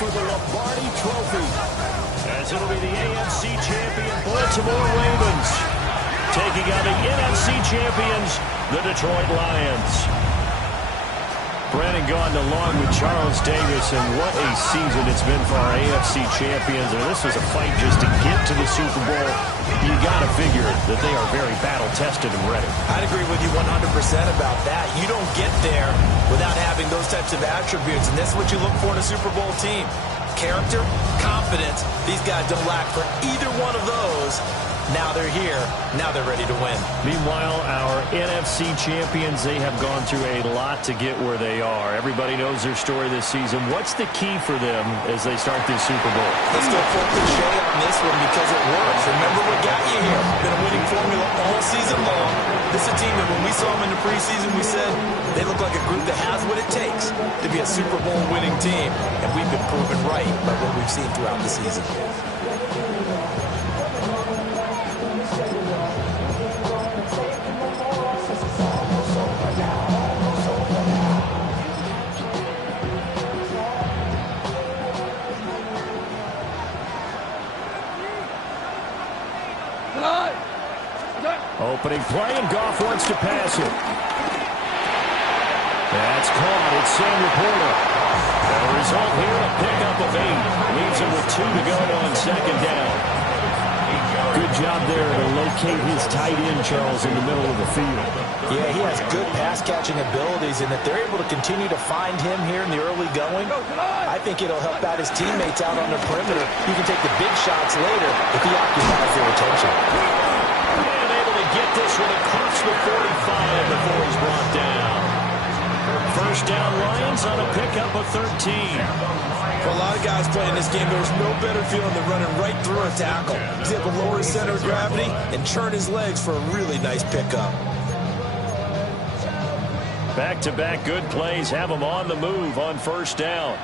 for the Lombardi Trophy, as it'll be the AFC champion Baltimore Ravens taking on the NFC champions, the Detroit Lions. Brandon Gaudin along with Charles Davis, and what a season it's been for our AFC champions. And this was a fight just to get to the Super Bowl. You got to figure that they are very battle-tested and ready. I'd agree with you 100% about that. You don't get there without having those types of attributes, and that's what you look for in a Super Bowl team. Character, confidence. These guys don't lack for either one of those. Now they're here. Now they're ready to win. Meanwhile, our NFC champions, they have gone through a lot to get where they are. Everybody knows their story this season. What's the key for them as they start this Super Bowl? Let's go full cliche on this one because it works. Remember what got you here. Been a winning formula all season long. This is a team that when we saw them in the preseason, we said they look like a group that has what it takes to be a Super Bowl winning team. And we've been proven right by what we've seen throughout the season. Opening play, and Goff wants to pass it. That's caught. It's Sam Laporta. The result here, a pickup of 8. Leaves him with 2 to go on second down. Good job there to locate his tight end, Charles, in the middle of the field. Yeah, he has good pass-catching abilities, and if they're able to continue to find him here in the early going, I think it'll help out his teammates out on the perimeter. You can take the big shots later if he occupies their attention. Get this one across the 45 before he's brought down. First down, Lions on a pickup of 13. For a lot of guys playing this game, there's no better feeling than running right through a tackle. He's able to lower his center of gravity and turn his legs for a really nice pickup. Back-to-back good plays have him on the move on first down.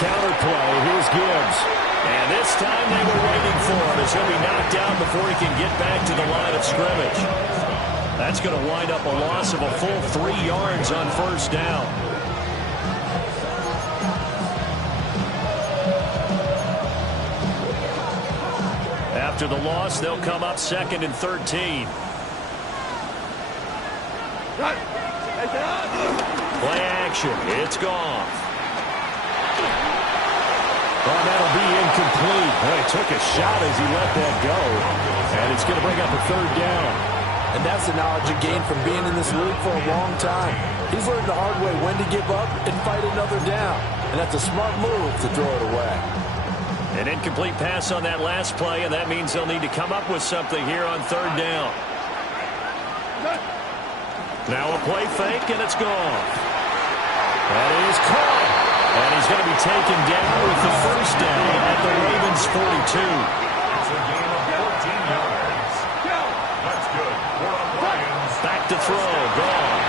Counter play, here's Gibbs. And this time they were waiting for him as he'll be knocked down before he can get back to the line of scrimmage. That's going to wind up a loss of a full 3 yards on first down. After the loss, they'll come up 2nd and 13. Play action. It's Goff. Oh, that'll be incomplete. Boy, he took a shot as he let that go. And it's going to bring up a 3rd down. And that's the knowledge you gain from being in this league for a long time. He's learned the hard way when to give up and fight another down. And that's a smart move to throw it away. An incomplete pass on that last play, and that means they'll need to come up with something here on 3rd down. Now a play fake, and it's gone. That is caught. And he's going to be taken down with the first down at the Ravens' 42. It's a gain of 14 yards. That's good for the Lions. Back to throw. Goff.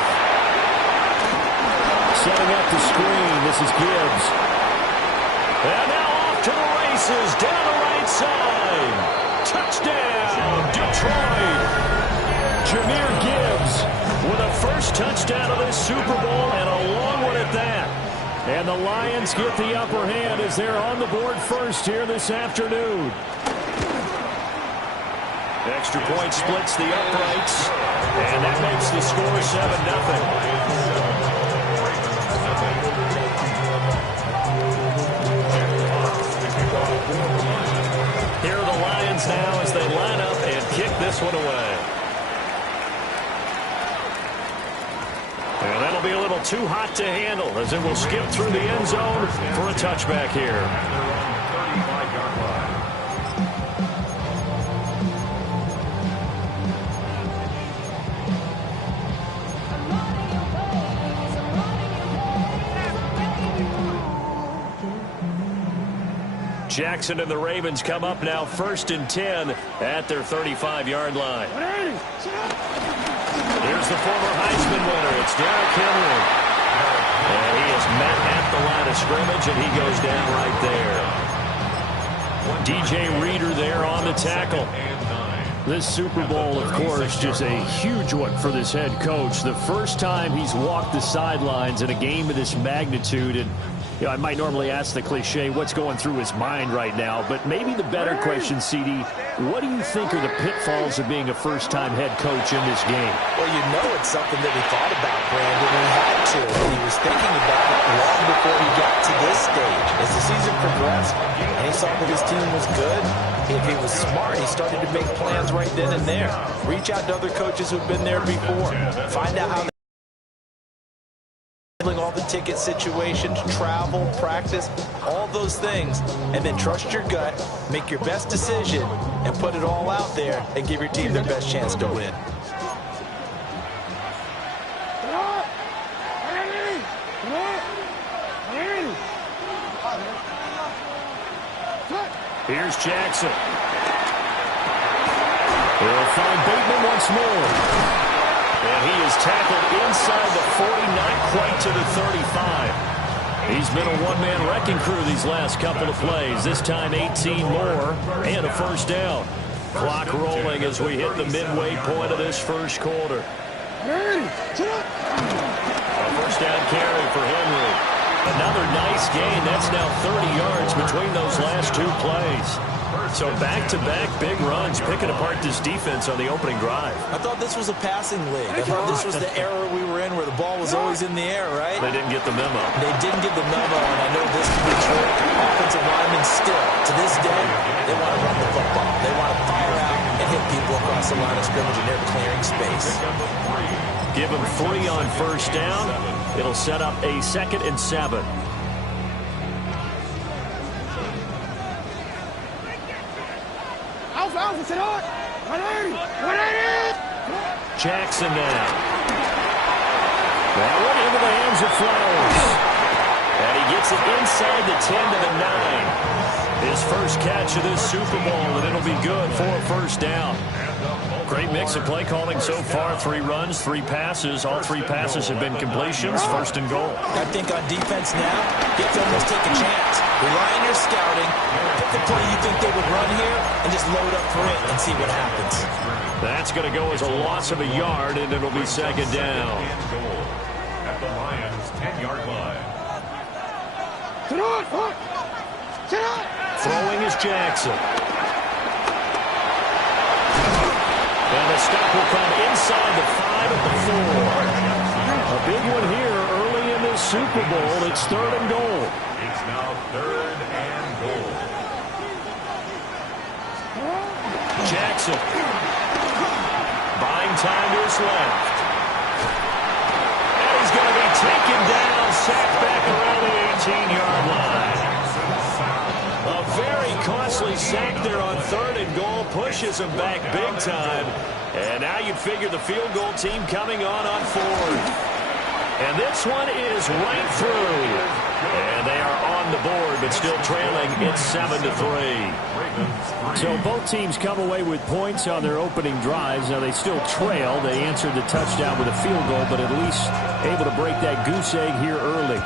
Setting up the screen. This is Gibbs. And now off to the races. Down the right side. Touchdown, Detroit. Jahmyr Gibbs with a first touchdown of this Super Bowl, and a long one at that. And the Lions get the upper hand as they're on the board first here this afternoon. Extra point splits the uprights, and that makes the score 7-0. Here are the Lions now as they line up and kick this one away. And that'll be a little too hot to handle as it will skip through the end zone for a touchback here. Jackson and the Ravens come up now 1st and 10 at their 35-yard line. Here's the former Heisman winner. It's Derrick Henry. And he is met at the line of scrimmage, and he goes down right there. DJ Reader there on the tackle. This Super Bowl, of course, just a huge one for this head coach. The first time he's walked the sidelines in a game of this magnitude. And you know, I might normally ask the cliche, what's going through his mind right now? But maybe the better question, CD, what do you think are the pitfalls of being a first-time head coach in this game? Well, you know it's something that he thought about, Brandon. He had to. He was thinking about it long before he got to this stage. As the season progressed and he saw that his team was good, if he was smart, he started to make plans right then and there. Reach out to other coaches who've been there before. Find out how all the ticket situations, travel, practice, all those things, and then trust your gut, make your best decision, and put it all out there and give your team their best chance to win. Here's Jackson. He'll find Bateman once more. And he is tackled inside the 40, not quite to the 35. He's been a one-man wrecking crew these last couple of plays. This time 18 more and a first down. Clock rolling as we hit the midway point of this first quarter. A first down carry for Henry. Another nice gain. That's now 30 yards between those last two plays. So back-to-back big runs, picking apart this defense on the opening drive. I thought this was a passing league. I thought this was the era we were in where the ball was always in the air, right? They didn't get the memo. They didn't get the memo, and I know this to be true. Offensive linemen still, to this day, they want to run the football. They want to fire out and hit people across the line of scrimmage, and they're clearing space. Give them 3 on first down. It'll set up a 2nd and 7. Jackson now. That one into the hands of Flowers. And he gets it inside the 10 to the 9. His first catch of this Super Bowl, and it'll be good for a first down. Great mix of play calling so far. 3 runs, 3 passes. All 3 passes have been completions. 1st and goal. I think on defense now, you have to almost take a chance. Rely on your scouting. Pick the play you think they would run here and just load up for it and see what happens. That's going to go as a loss of a yard, and it'll be 2nd down. At the Lions' 10-yard line. Throwing is Jackson. And the stop will come inside the 5 at the 4. A big one here early in this Super Bowl. It's 3rd and goal. It's now 3rd and goal. Jackson. Buying time to his left. And he's going to be taken down, sacked back around the 18-yard line. A very costly sack there on 3rd and goal. Pushes him back big time. And now you'd figure the field goal team coming on 4th. And this one is right through. And they are on the board, but still trailing. It's 7-3. So both teams come away with points on their opening drives. Now they still trail. They answered the touchdown with a field goal, but at least able to break that goose egg here early.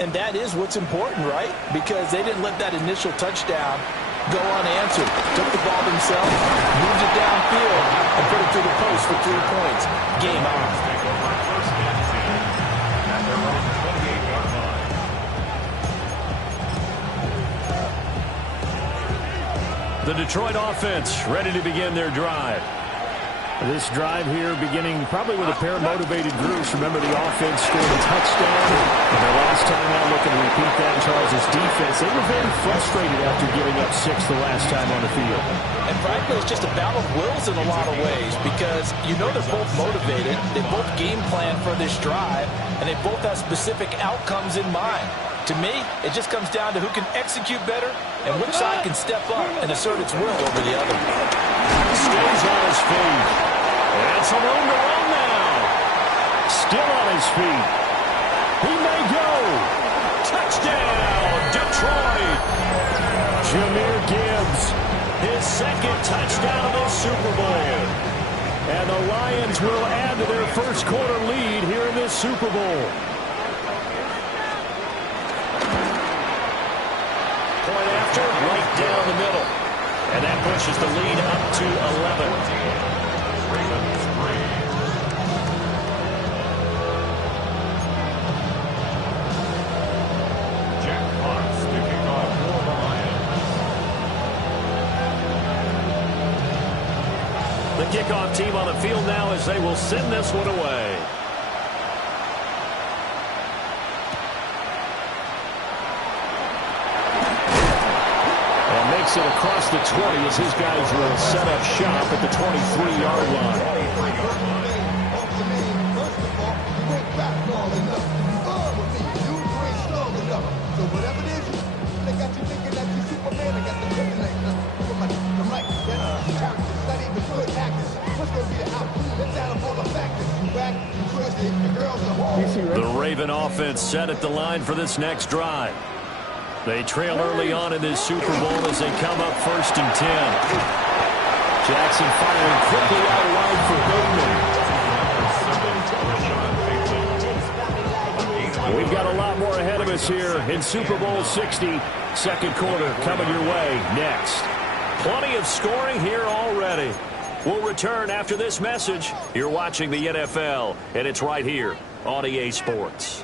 And that is what's important, right? Because they didn't let that initial touchdown go unanswered. Took the ball themselves, moved it downfield, and put it through the post for 3 points. Game on. The Detroit offense ready to begin their drive. This drive here beginning probably with a pair of motivated groups. Remember, the offense scored a touchdown. And the last time out, looking to repeat that in Charles' defense. They were very frustrated after giving up 6 the last time on the field. And frankly, it's just a battle of wills in a lot of ways because you know they're both motivated. They both game plan for this drive, and they both have specific outcomes in mind. To me, it just comes down to who can execute better and which side can step up and assert its will over the other. Stays on his feet. And some room to run now. Still on his feet. He may go. Touchdown, Detroit. Jahmyr Gibbs, his 2nd touchdown of the Super Bowl. And the Lions will add to their first quarter lead here in this Super Bowl. Point after, right down the middle. And that pushes the lead up to 11. Ravens 3. Jack Potts to kick off for the Lions. The kickoff team on the field now as they will send this one away. Makes it across the 20 as his guys will set up shop at the 23-yard line. The Raven offense set at the line for this next drive. They trail early on in this Super Bowl as they come up 1st and 10. Jackson firing quickly out wide for Bateman. We've got a lot more ahead of us here in Super Bowl 60. Second quarter coming your way next. Plenty of scoring here already. We'll return after this message. You're watching the NFL, and it's right here on EA Sports.